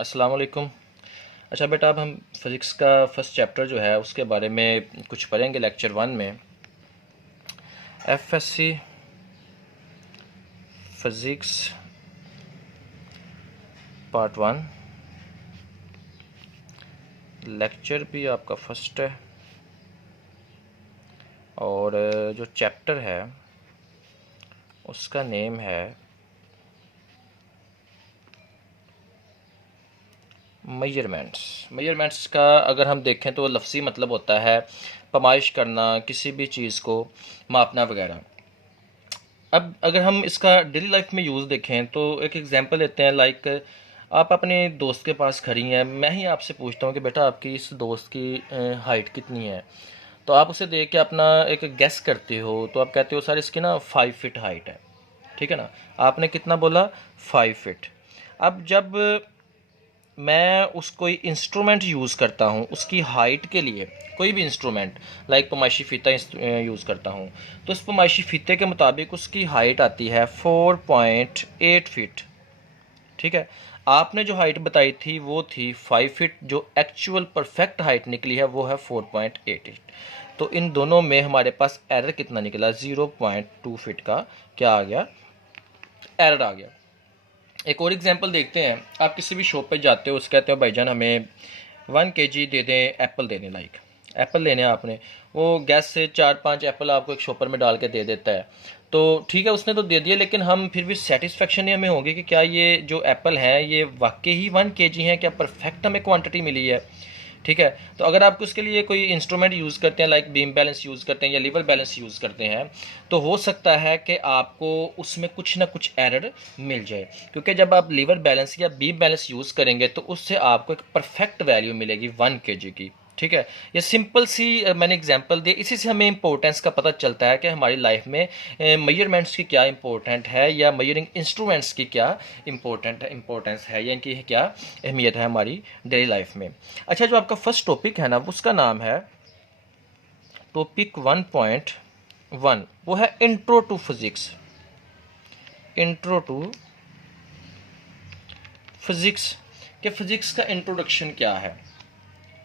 अस्सलाम वालेकुम। अच्छा बेटा, अब हम फ़िज़िक्स का फर्स्ट चैप्टर जो है उसके बारे में कुछ पढ़ेंगे लेक्चर 1 में। एफएससी फ़िज़िक्स पार्ट 1, लेक्चर भी आपका फर्स्ट है और जो चैप्टर है उसका नेम है मेजरमेंट्स का अगर हम देखें तो लफ्ज़ी मतलब होता है पैमाइश करना, किसी भी चीज़ को मापना वगैरह। अब अगर हम इसका डेली लाइफ में यूज़ देखें तो एक एग्जांपल लेते हैं। लाइक आप अपने दोस्त के पास खड़ी हैं, मैं ही आपसे पूछता हूँ कि बेटा आपकी इस दोस्त की हाइट कितनी है, तो आप उसे देख के अपना एक गेस करते हो। तो आप कहते हो सर इसकी ना 5 फीट हाइट है, ठीक है ना। आपने कितना बोला? 5 फीट। अब जब मैं कोई इंस्ट्रूमेंट यूज़ करता हूँ उसकी हाइट के लिए, कोई भी इंस्ट्रूमेंट लाइक पमाइशी फीता यूज़ करता हूँ, तो उस पमाइशी फीते के मुताबिक उसकी हाइट आती है 4.8 फीट, ठीक है। आपने जो हाइट बताई थी वो थी 5 फीट, जो एक्चुअल परफेक्ट हाइट निकली है वो है 4.88। तो इन दोनों में हमारे पास एरर कितना निकला? 0.2 फीट का क्या आ गया? एरर आ गया। एक और एग्जांपल देखते हैं। आप किसी भी शॉप पे जाते हो, उससे कहते हो भाईजान हमें 1 kg दे दें, एप्पल दे दें। लाइक एप्पल लेने हैं आपने, वो गैस से 4-5 एप्पल आपको एक शॉपर में डाल के दे देता है। तो ठीक है, उसने तो दे दिया, लेकिन हम फिर भी सेटिस्फेक्शन नहीं हमें होगी कि क्या ये जो एप्पल हैं ये वाकई ही 1 kg हैं, क्या परफेक्ट हमें क्वांटिटी मिली है, ठीक है। तो अगर आप उसके लिए कोई इंस्ट्रूमेंट यूज़ करते हैं, लाइक बीम बैलेंस यूज़ करते हैं या लीवर बैलेंस यूज़ करते हैं, तो हो सकता है कि आपको उसमें कुछ ना कुछ एरर मिल जाए, क्योंकि जब आप लीवर बैलेंस या बीम बैलेंस यूज़ करेंगे तो उससे आपको एक परफेक्ट वैल्यू मिलेगी 1 kg की, ठीक है। ये सिंपल सी मैंने एग्जांपल दी, इसी से हमें इंपॉर्टेंस का पता चलता है कि हमारी लाइफ में मेजरमेंट्स की क्या इंपॉर्टेंट है या मेजरिंग इंस्ट्रूमेंट्स की क्या इंपॉर्टेंस है या इनकी क्या अहमियत है हमारी डेली लाइफ में। अच्छा, जो आपका फर्स्ट टॉपिक है ना उसका नाम है टॉपिक 1.1, वो है intro to physics. Intro to physics के फिजिक्स का इंट्रोडक्शन क्या है?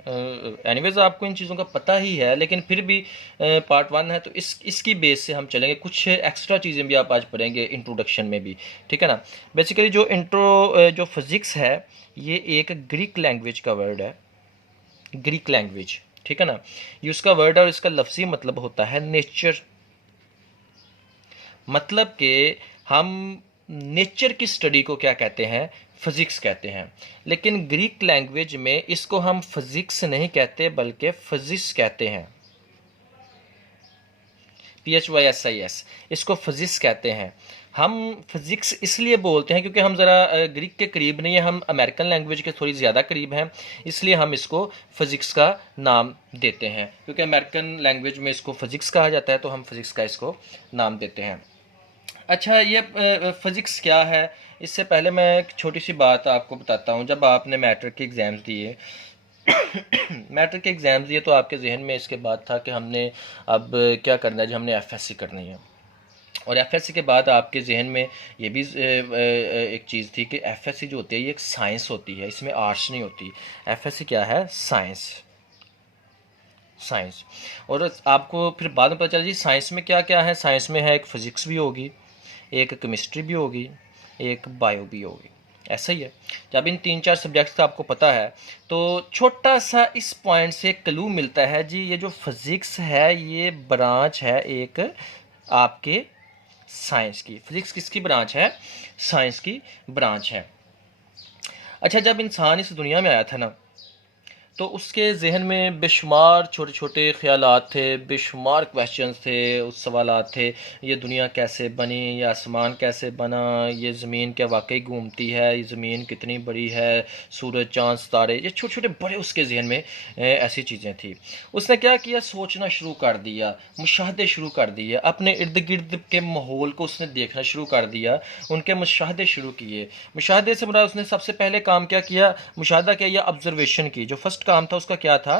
एनीवेज आपको इन चीज़ों का पता ही है, लेकिन फिर भी पार्ट 1 है तो इसकी बेस से हम चलेंगे। कुछ एक्स्ट्रा चीज़ें भी आप आज पढ़ेंगे इंट्रोडक्शन में भी, ठीक है ना। बेसिकली जो जो फिजिक्स है ये एक ग्रीक लैंग्वेज का वर्ड है, ग्रीक लैंग्वेज, ठीक है ना। ये उसका वर्ड है और इसका लफ्ज़ी मतलब होता है नेचर। मतलब कि हम नेचर की स्टडी को क्या कहते हैं? फिजिक्स कहते हैं। लेकिन ग्रीक लैंग्वेज में इसको हम फिजिक्स नहीं कहते बल्कि फिजिक्स कहते हैं। PHYSIS, इसको फिजिक्स कहते हैं। हम फिजिक्स इसलिए बोलते हैं क्योंकि हम ज़रा ग्रीक के करीब नहीं है, हम अमेरिकन लैंग्वेज के थोड़ी ज़्यादा करीब हैं, इसलिए हम इसको फिजिक्स का नाम देते हैं। क्योंकि अमेरिकन लैंग्वेज में इसको फिजिक्स कहा जाता है तो हम फिजिक्स का इसको नाम देते हैं। अच्छा, ये फिज़िक्स क्या है? इससे पहले मैं एक छोटी सी बात आपको बताता हूँ। जब आपने मैट्रिक के एग्ज़ाम्स दिए मैट्रिक के एग्ज़ाम्स दिए तो आपके जहन में इसके बाद था कि हमने अब क्या करना है, जो हमने एफएससी करनी है। और एफएससी के बाद आपके जहन में ये भी एक चीज़ थी कि एफएससी जो होती है ये एक साइंस होती है, इसमें आर्ट्स नहीं होती। एफएससी क्या है? साइंस। साइंस। और आपको फिर बाद में पता चला जी साइंस में क्या क्या है। साइंस में है एक फ़िज़िक्स भी होगी, एक केमिस्ट्री भी होगी, एक बायो भी होगी। ऐसा ही है। जब इन 3-4 सब्जेक्ट्स का आपको पता है तो छोटा सा इस पॉइंट से क्लू मिलता है जी, ये जो फिज़िक्स है ये ब्रांच है एक आपके साइंस की। फिज़िक्स किसकी ब्रांच है? साइंस की ब्रांच है। अच्छा, जब इंसान इस दुनिया में आया था ना तो उसके जहन में बेशुमार छोटे छोटे ख्यालात थे, बेशुमार क्वेश्चंस थे, उस सवालात थे। ये दुनिया कैसे बनी, ये आसमान कैसे बना, ये ज़मीन क्या वाकई घूमती है, ये ज़मीन कितनी बड़ी है, सूरज चाँद सितारे, ये छोटे छोटे बड़े उसके जहन में ऐसी चीज़ें थी। उसने क्या किया? सोचना शुरू कर दिया, मुशाहदे शुरू कर दिए, अपने इर्द गिर्द के माहौल को उसने देखना शुरू कर दिया, उनके मुशाहदे शुरू किए। मुशाहदे से मुराद उसने सबसे पहले काम क्या किया? मुशाहदा किया या ऑब्जर्वेशन की। जो फर्स्ट काम था उसका क्या था?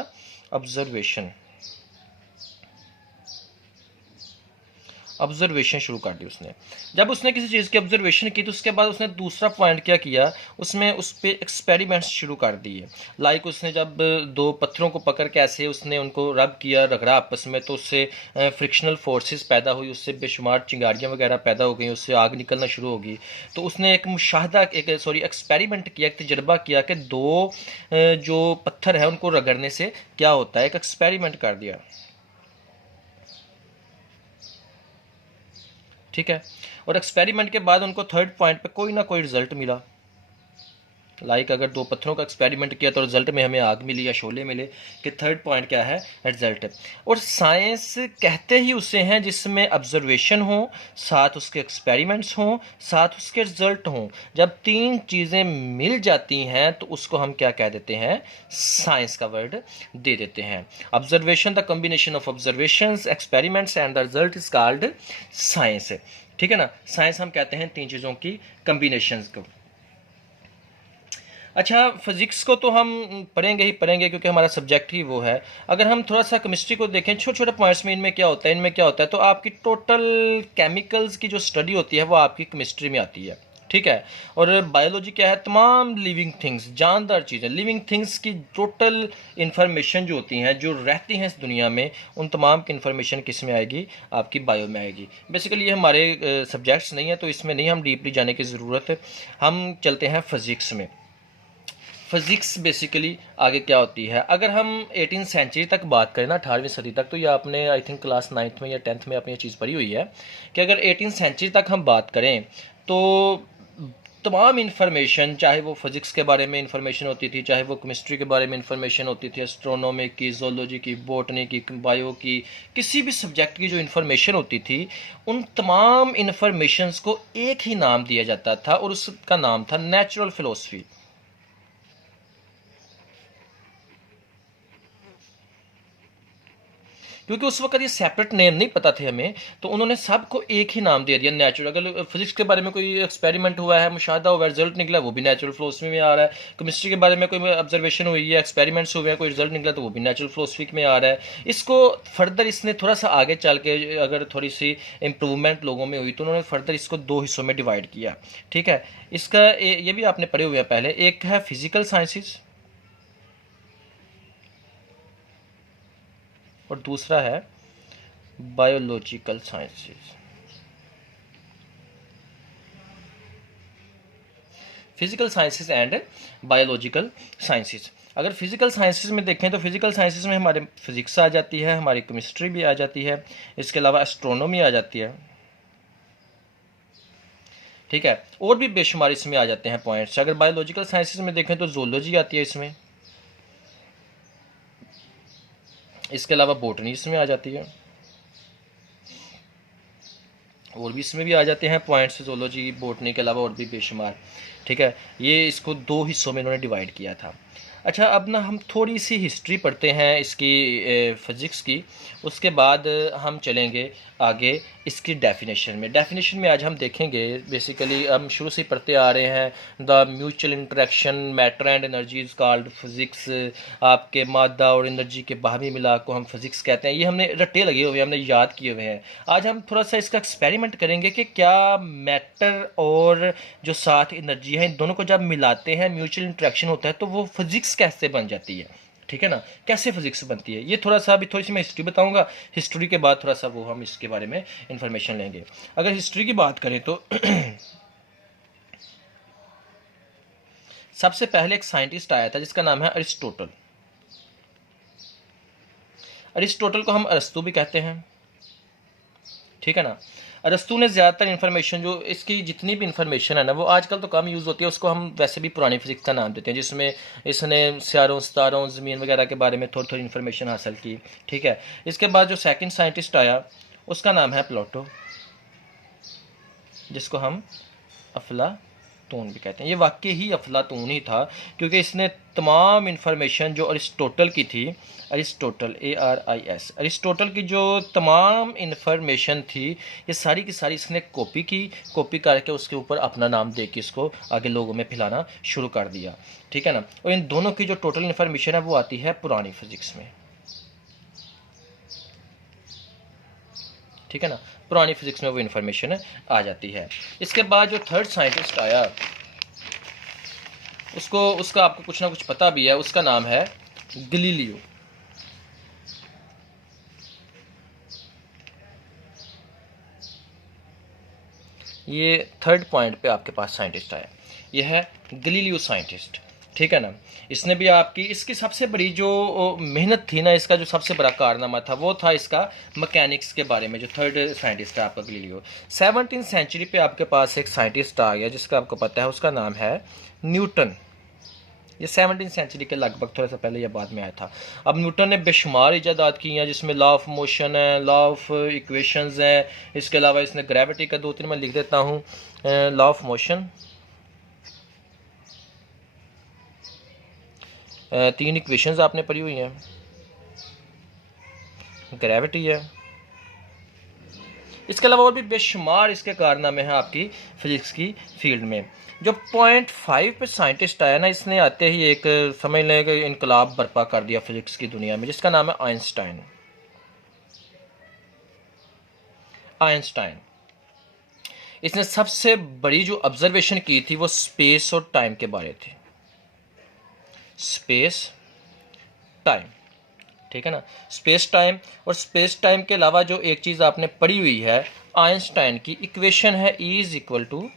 ऑब्जर्वेशन। ऑब्जर्वेशन शुरू कर दी उसने। जब उसने किसी चीज़ की ऑब्जर्वेशन की तो उसके बाद उसने दूसरा पॉइंट क्या किया, उसमें उस पर एक्सपेरिमेंट्स शुरू कर दिए। लाइक उसने जब दो पत्थरों को पकड़ के ऐसे उसने उनको रब किया, रगड़ा आपस में, तो उससे फ्रिक्शनल फोर्सेस पैदा हुई, उससे बेशुमार चिंगारियाँ वगैरह पैदा हो गई, उससे आग निकलना शुरू होगी। तो उसने एक मुशाहदा, एक सॉरी एक्सपेरिमेंट किया, एक तजर्बा किया कि दो जो पत्थर है उनको रगड़ने से क्या होता है, एक एक्सपेरिमेंट कर दिया। ठीक है, और एक्सपेरिमेंट के बाद उनको थर्ड पॉइंट पे कोई ना कोई रिजल्ट मिला। लाइक अगर दो पत्थरों का एक्सपेरिमेंट किया तो रिजल्ट में हमें आग मिली या शोले मिले, कि थर्ड पॉइंट क्या है, रिजल्ट है। और साइंस कहते ही उसे हैं जिसमें ऑब्जर्वेशन हो, साथ उसके एक्सपेरिमेंट्स हों, साथ उसके रिजल्ट हों। जब तीन चीज़ें मिल जाती हैं तो उसको हम क्या कह देते हैं, साइंस का वर्ड दे देते हैं। Observation, the combination of observations, experiments and the result is called science. ठीक है ना, साइंस हम कहते हैं तीन चीज़ों की कम्बिनेशन को। अच्छा, फिज़िक्स को तो हम पढ़ेंगे ही पढ़ेंगे क्योंकि हमारा सब्जेक्ट ही वो है। अगर हम थोड़ा सा केमिस्ट्री को देखें छोटे छोटे पॉइंट्स में, इनमें क्या होता है, इनमें क्या होता है, तो आपकी टोटल केमिकल्स की जो स्टडी होती है वो आपकी केमिस्ट्री में आती है। ठीक है, और बायोलॉजी क्या है, तमाम लिविंग थिंग्स, जानदार चीज़ें, लिविंग थिंग्स की टोटल इन्फॉर्मेशन जो होती हैं, जो रहती हैं इस दुनिया में, उन तमाम की इन्फॉर्मेशन किस में आएगी, आपकी बायो में आएगी। बेसिकली ये हमारे सब्जेक्ट्स नहीं है तो इसमें नहीं हम डीपली जाने की ज़रूरत है। हम चलते हैं फिज़िक्स में। फिज़िक्स बेसिकली आगे क्या होती है, अगर हम 18वीं सेंचुरी तक बात करें ना, 18वीं सदी तक, तो ये आपने आई थिंक क्लास 9th में या 10th में आपने ये चीज़ पढ़ी हुई है कि अगर 18वीं सेंचुरी तक हम बात करें तो तमाम इन्फॉर्मेशन, चाहे वो फिज़िक्स के बारे में इन्फॉर्मेशन होती थी, चाहे वो केमिस्ट्री के बारे में इन्फॉर्मेशन होती थी, एस्ट्रोनॉमी की, जोलॉजी की, बॉटनी की, बायो की, किसी भी सब्जेक्ट की जो इन्फॉर्मेशन होती थी, उन तमाम इन्फॉर्मेशंस को एक ही नाम दिया जाता था और उसका नाम था नेचुरल फ़िलॉसफी। क्योंकि उस वक्त ये सेपरेट नेम नहीं पता थे हमें, तो उन्होंने सबको एक ही नाम दे दिया, नेचुरल। अगर फिजिक्स के बारे में कोई एक्सपेरिमेंट हुआ है, मुशाहदा हुआ है, रिजल्ट निकला, वो भी नेचुरल फिलोसफी में आ रहा है। केमिस्ट्री के बारे में कोई ऑब्जर्वेशन हुई है, एक्सपेरिमेंट्स हुए हैं, कोई रिजल्ट निकला, तो वो भी नेचुरल फिलोसफी में आ रहा है। इसको फर्दर इसने थोड़ा सा आगे चल के अगर थोड़ी सी इम्प्रूवमेंट लोगों में हुई तो उन्होंने फर्दर इसको दो हिस्सों में डिवाइड किया। ठीक है, इसका ये भी आपने पढ़े हुए हैं पहले, एक है फिजिकल साइंसिस और दूसरा है biological sciences. Physical sciences and biological sciences. अगर फिजिकल साइंसेस में देखें तो फिजिकल साइंसेस में हमारे फिजिक्स आ जाती है, हमारी केमिस्ट्री भी आ जाती है, इसके अलावा एस्ट्रोनॉमी आ जाती है। ठीक है, और भी बेशुमार इसमें आ जाते हैं पॉइंट्स। अगर बायोलॉजिकल साइंसेस में देखें तो जोलॉजी आती है इसमें, इसके अलावा बॉटनी इसमें आ जाती है, और भी इसमें भी आ जाते हैं पॉइंट्स जोलॉजी बॉटनी के अलावा और भी बेशुमार। ठीक है, ये इसको दो हिस्सों में इन्होंने डिवाइड किया था। अच्छा, अब ना हम थोड़ी सी हिस्ट्री पढ़ते हैं इसकी फ़िज़िक्स की, उसके बाद हम चलेंगे आगे इसकी डेफिनेशन में। डेफिनेशन में आज हम देखेंगे, बेसिकली हम शुरू से पढ़ते आ रहे हैं, the mutual interaction matter and energy is called physics. आपके मादा और एनर्जी के बाहमी मिलाप को हम फिज़िक्स कहते हैं। ये हमने रट्टे लगे हुए हैं, हमने याद किए हुए हैं। आज हम थोड़ा सा इसका एक्सपेरिमेंट करेंगे कि क्या मैटर और जो साथ एनर्जी है, इन दोनों को जब मिलाते हैं, म्यूचुअल इंटरेक्शन होता है, तो वो फिज़िक्स कैसे बन जाती है। ठीक है ना, कैसे फिजिक्स बनती है, ये थोड़ा सा अभी थोड़ी सी मैं हिस्ट्री बताऊंगा। हिस्ट्री के बाद थोड़ा सा वो हम इसके बारे में इंफॉर्मेशन लेंगे। अगर हिस्ट्री की बात करें तो सबसे पहले एक साइंटिस्ट आया था जिसका नाम है अरिस्टोटल। अरिस्टोटल को हम अरस्तु भी कहते हैं। ठीक है ना, अरस्तु ने ज़्यादातर इन्फॉर्मेशन, जो इसकी जितनी भी इन्फॉर्मेशन है ना, वो आजकल तो कम यूज़ होती है, उसको हम वैसे भी पुरानी फिजिक्स का नाम देते हैं, जिसमें इसने सितारों सितारों ज़मीन वगैरह के बारे में थोड़ी थोड़ी इन्फॉर्मेशन हासिल की। ठीक है, इसके बाद जो सेकंड साइंटिस्ट आया उसका नाम है प्लेटो, जिसको हम अफलातून भी कहते हैं। ये वाकई ही अफलातून ही था, क्योंकि इसने तमाम इन्फॉर्मेशन जो अरिस्टोटल की थी, अरिस्टोटल ARIS, अरिस्टोटल की जो तमाम इन्फॉर्मेशन थी, ये सारी की सारी इसने कॉपी करके उसके ऊपर अपना नाम दे के इसको आगे लोगों में फैलाना शुरू कर दिया। ठीक है ना, और इन दोनों की जो टोटल इन्फॉर्मेशन है वो आती है पुरानी फिजिक्स में। ठीक है ना, पुरानी फिज़िक्स में वो इन्फॉर्मेशन आ जाती है। इसके बाद जो थर्ड साइंटिस्ट आया उसका आपको कुछ ना कुछ पता भी है, उसका नाम है गलीलियो। ये थर्ड पॉइंट पे आपके पास साइंटिस्ट आया, ये है गलीलियो साइंटिस्ट, ठीक है ना। इसने भी आपकी इसकी सबसे बड़ी जो मेहनत थी ना, इसका जो सबसे बड़ा कारनामा था वो था इसका मैकेनिक्स के बारे में। जो थर्ड साइंटिस्ट है आपका गलीलियो, 17वीं सेंचुरी पे आपके पास एक साइंटिस्ट आ गया जिसका आपको पता है, उसका नाम है न्यूटन। ये 17वीं सेंचुरी के लगभग थोड़ा सा पहले या बाद में आया था। अब न्यूटन ने बेशुमार इजादात की हैं, जिसमें लॉ ऑफ मोशन है, लॉ ऑफ इक्वेशंस हैं, इसके अलावा इसने ग्रेविटी का 2-3 मैं लिख देता हूँ। लॉ ऑफ मोशन, 3 इक्वेशंस आपने पढ़ी हुई हैं, ग्रेविटी है, इसके अलावा और भी बेशुमार इसके कारनामे हैं आपकी फिजिक्स की फील्ड में। जो पॉइंट 5 पे साइंटिस्ट आया ना, इसने आते ही एक समझ लें कि इनकलाब बर्पा कर दिया फिजिक्स की दुनिया में, जिसका नाम है आइंस्टाइन। आइंस्टाइन इसने सबसे बड़ी जो ऑब्जर्वेशन की थी वो स्पेस और टाइम के बारे थी। स्पेस टाइम, ठीक है ना, स्पेस टाइम। और स्पेस टाइम के अलावा जो एक चीज़ आपने पढ़ी हुई है, आइंस्टाइन की इक्वेशन है E is equal to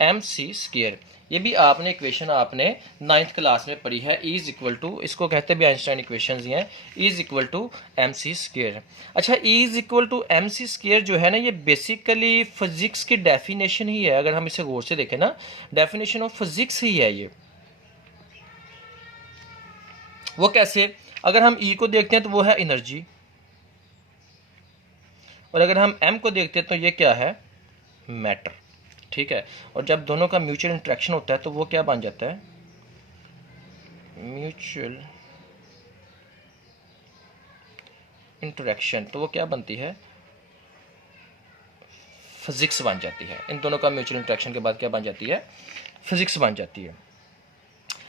mc²। ये भी आपने इक्वेशन आपने 9th क्लास में पढ़ी है। E इज इक्वल टू, इसको कहते भी आइंस्टाइन इक्वेशन ही हैं, E is equal to mc²। अच्छा, E is equal to mc² जो है ना, ये बेसिकली फिजिक्स की डेफिनेशन ही है। अगर हम इसे गौर से देखें ना, डेफिनेशन ऑफ फिजिक्स ही है ये। वो कैसे? अगर हम E को देखते हैं तो वो है एनर्जी, और अगर हम M को देखते हैं तो ये क्या है? मैटर, ठीक है। और जब दोनों का म्यूचुअल इंटरेक्शन होता है तो वो क्या बन जाता है? म्यूचुअल इंटरेक्शन, तो वो क्या बनती है? फिजिक्स बन जाती है। इन दोनों का म्यूचुअल इंटरेक्शन के बाद क्या बन जाती है? फिजिक्स बन जाती है।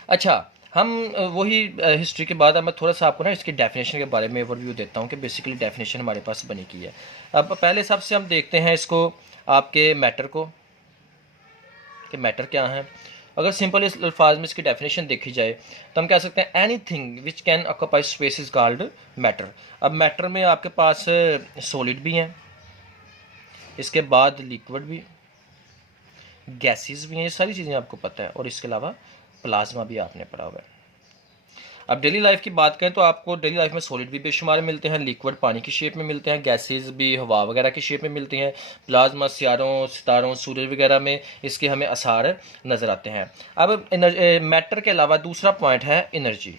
अच्छा, हम वही हिस्ट्री के बाद अब मैं थोड़ा सा आपको ना इसकी डेफिनेशन के बारे में ओवरव्यू देता हूँ कि बेसिकली डेफिनेशन हमारे पास बनी की है। अब पहले सबसे हम देखते हैं इसको, आपके मैटर को, कि मैटर क्या है। अगर सिंपल इस अल्फाज में इसकी डेफिनेशन देखी जाए तो हम कह सकते हैं anything which can occupy space is called matter. अब मैटर में आपके पास सॉलिड भी हैं, इसके बाद लिक्विड भी, गैसेस भी हैं, ये सारी चीज़ें आपको पता है। और इसके अलावा प्लाज्मा भी आपने पढ़ा हुआ है। अब डेली लाइफ की बात करें तो आपको डेली लाइफ में सॉलिड भी बेशुमार मिलते हैं, लिक्विड पानी की शेप में मिलते हैं, गैसेस भी हवा वगैरह की शेप में मिलती हैं, प्लाज्मा सितारों सूरज वगैरह में इसके हमें आसार नज़र आते हैं। अब मैटर के अलावा दूसरा पॉइंट है एनर्जी।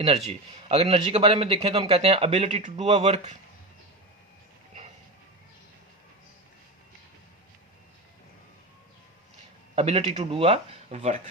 एनर्जी, अगर एनर्जी के बारे में देखें तो हम कहते हैं ability to do a work. Ability to do a work.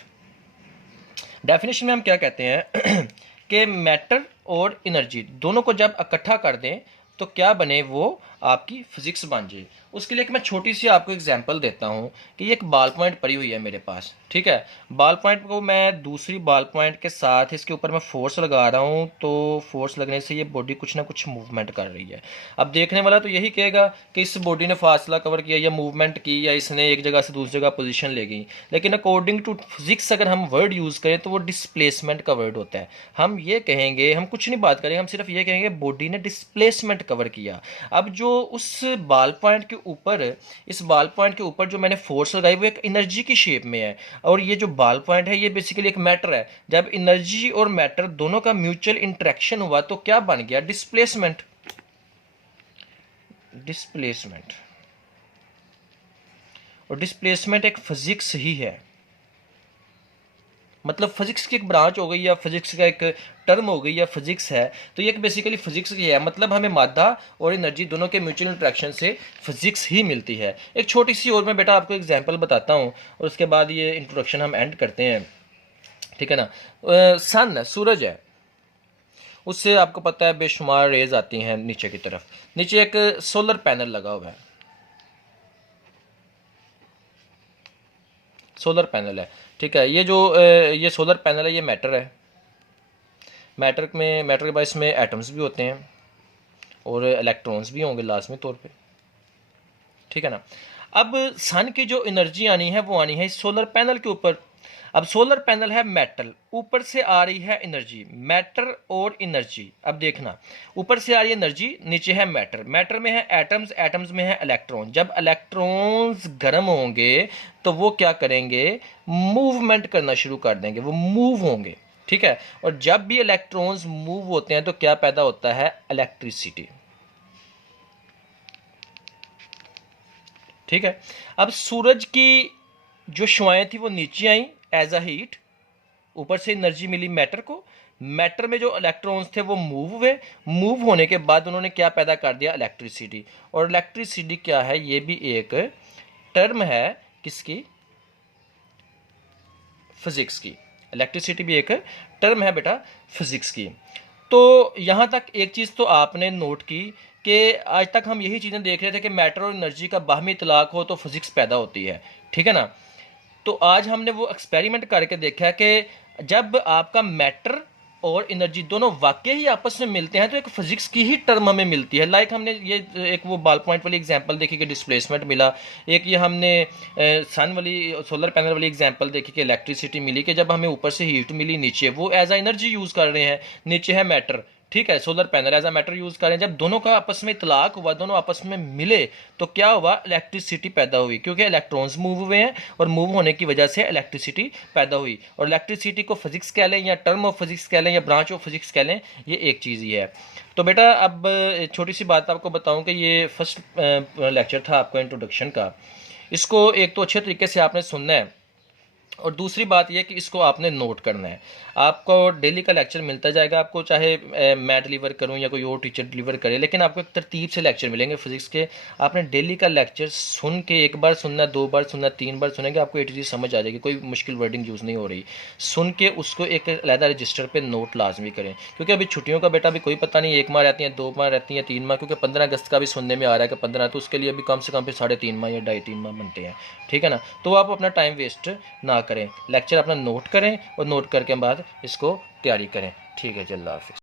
Definition में हम क्या कहते हैं कि मैटर और एनर्जी दोनों को जब इकट्ठा कर दें तो क्या बने? वो आपकी फिजिक्स बन जाए। उसके लिए एक मैं छोटी सी आपको एग्जांपल देता हूँ कि ये एक बाल पॉइंट पड़ी हुई है मेरे पास, ठीक है। बाल पॉइंट को मैं दूसरी बाल पॉइंट के साथ इसके ऊपर मैं फोर्स लगा रहा हूँ, तो फोर्स लगने से ये बॉडी कुछ ना कुछ मूवमेंट कर रही है। अब देखने वाला तो यही कहेगा कि इस बॉडी ने फासला कवर किया या मूवमेंट की या इसने एक जगह से दूसरी जगह पोजीशन ले गई। लेकिन अकॉर्डिंग टू फिजिक्स अगर हम वर्ड यूज़ करें तो वो डिस्प्लेसमेंट का वर्ड होता है। हम ये कहेंगे, हम कुछ नहीं बात करेंगे, हम सिर्फ ये कहेंगे बॉडी ने डिस्प्लेसमेंट कवर किया। अब जो उस बाल पॉइंट के ऊपर, इस बाल पॉइंट के ऊपर जो मैंने फोर्स लगाई वो एक एनर्जी की शेप में है, और ये जो बाल पॉइंट है ये बेसिकली एक मैटर है। जब एनर्जी और मैटर दोनों का म्यूचुअल इंटरेक्शन हुआ तो क्या बन गया? डिस्प्लेसमेंट। डिस्प्लेसमेंट, और डिस्प्लेसमेंट एक फिजिक्स ही है। मतलब फिजिक्स की एक ब्रांच हो गई या फिजिक्स का एक टर्म हो गई या फिजिक्स है, तो ये बेसिकली फिजिक्स ही है। मतलब हमें मादा और एनर्जी दोनों के म्यूचुअल इंट्रैक्शन से फिजिक्स ही मिलती है। एक छोटी सी और मैं बेटा आपको एग्जांपल बताता हूँ और उसके बाद ये इंट्रोडक्शन हम एंड करते हैं, ठीक है ना। सन, सूरज है, उससे आपको पता है बेशुमार रेज आती हैं नीचे की तरफ। नीचे एक सोलर पैनल लगा हुआ है, सोलर पैनल है, ठीक है। ये जो ये सोलर पैनल है ये मैटर है। मैटर के बाद इसमें एटम्स भी होते हैं, और इलेक्ट्रॉन्स भी होंगे लाजमी तौर पे, ठीक है ना। अब सन की जो एनर्जी आनी है वो आनी है इस सोलर पैनल के ऊपर। अब सोलर पैनल है मेटल, ऊपर से आ रही है एनर्जी, मैटर और एनर्जी। अब देखना, ऊपर से आ रही है एनर्जी, नीचे है मैटर, मैटर में है एटम्स, एटम्स में है इलेक्ट्रॉन। जब इलेक्ट्रॉन्स गर्म होंगे तो वो क्या करेंगे, मूवमेंट करना शुरू कर देंगे, वो मूव होंगे, ठीक है। और जब भी इलेक्ट्रॉन्स मूव होते हैं तो क्या पैदा होता है, इलेक्ट्रिसिटी, ठीक है। अब सूरज की जो शुआएं थी वो नीचे आई एज अ हीट, ऊपर से एनर्जी मिली मैटर को, मैटर में जो इलेक्ट्रॉन्स थे वो मूव हुए, मूव होने के बाद उन्होंने क्या पैदा कर दिया, इलेक्ट्रिसिटी। और इलेक्ट्रिसिटी क्या है, ये भी एक टर्म है किसकी, फिजिक्स की। इलेक्ट्रिसिटी भी एक टर्म है बेटा फिजिक्स की। तो यहाँ तक एक चीज़ तो आपने नोट की कि आज तक हम यही चीज़ें देख रहे थे कि मैटर और एनर्जी का बाहमी इतलाक हो तो फिजिक्स पैदा होती है, ठीक है ना। तो आज हमने वो एक्सपेरिमेंट करके देखा है कि जब आपका मैटर और एनर्जी दोनों वाकई ही आपस में मिलते हैं तो एक फिजिक्स की ही टर्म हमें मिलती है। लाइक हमने ये एक वो बॉल पॉइंट वाली एग्जांपल देखी कि डिस्प्लेसमेंट मिला, एक ये हमने सन वाली सोलर पैनल वाली एग्जांपल देखी कि इलेक्ट्रिसिटी मिली, कि जब हमें ऊपर से हीट मिली नीचे वो एज आ एनर्जी यूज़ कर रहे हैं, नीचे है मैटर, ठीक है, solar panel as a matter use करें। जब दोनों का आपस में इतलाक हुआ, दोनों आपस में मिले तो क्या हुआ, इलेक्ट्रिसिटी पैदा हुई, क्योंकि इलेक्ट्रॉन्स मूव हुए हैं और मूव होने की वजह से इलेक्ट्रिसिटी पैदा हुई। और इलेक्ट्रिसिटी को फिजिक्स कह लें या टर्म ऑफ फिजिक्स कह लें या ब्रांच ऑफ फिजिक्स कह लें, ये एक चीज़ ही है। तो बेटा अब छोटी सी बात आपको बताऊं कि ये फर्स्ट लेक्चर था आपका इंट्रोडक्शन का, इसको एक तो अच्छे तरीके से आपने सुनना है और दूसरी बात यह कि इसको आपने नोट करना है। आपको डेली का लेक्चर मिलता जाएगा, आपको चाहे मैं डिलीवर करूं या कोई और टीचर डिलीवर करे, लेकिन आपको एक तरतीब से लेक्चर मिलेंगे फिजिक्स के। आपने डेली का लेक्चर सुन के एक बार सुनना, 2 बार सुनना, 3 बार सुनेंगे, आपको एक चीज़ समझ आ जाएगी, कोई मुश्किल वर्डिंग यूज़ नहीं हो रही। सुन के उसको एक अलहदा रजिस्टर पर नोट लाजमी करें, क्योंकि अभी छुट्टियों का बेटा अभी कोई पता नहीं, 1 माह रहती हैं, 2 माह रहती हैं, 3 माह, क्योंकि 15 अगस्त का भी सुनने में आ रहा है कि 15, तो उसके लिए अभी कम से कम फिर 3.5 माह या 2.5-3 माह बनते हैं, ठीक है ना। तो आप अपना टाइम वेस्ट ना करें, लेक्चर अपना नोट करें और नोट करके बाद इसको तैयारी करें, ठीक है जी, अल्लाह हाफ़िज़।